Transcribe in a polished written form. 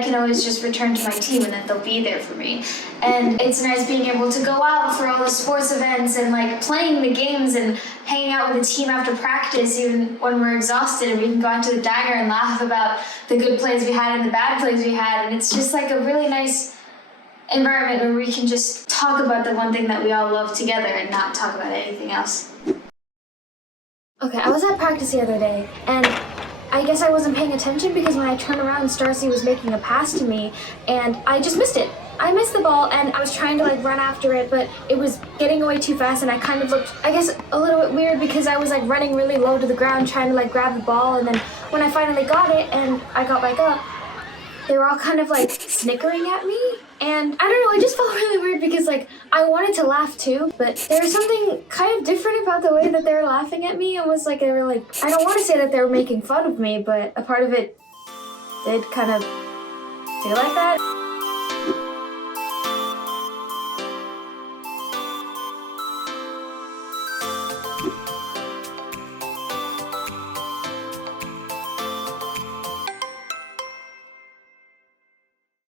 I can always just return to my team and that they'll be there for me. And it's nice being able to go out for all the sports events and like playing the games and hanging out with the team after practice, even when we're exhausted, and we can go out to the diner and laugh about the good plays we had and the bad plays we had. And it's just like a really nice environment where we can just talk about the one thing that we all love together and not talk about anything else. Okay, I was at practice the other day, and I guess I wasn't paying attention because when I turned around, Starcy was making a pass to me, and I just missed it. I missed the ball, and I was trying to like run after it, but it was getting away too fast, and I kind of looked, I guess, a little bit weird because I was like running really low to the ground trying to like grab the ball, and then when I finally got it and I got back up, they were all kind of like snickering at me, and I don't know, I just felt really weird because like I wanted to laugh too, but there was something kind of different about the way that they were laughing at me. It was like they were like, I don't want to say that they were making fun of me, but a part of it did kind of feel like that.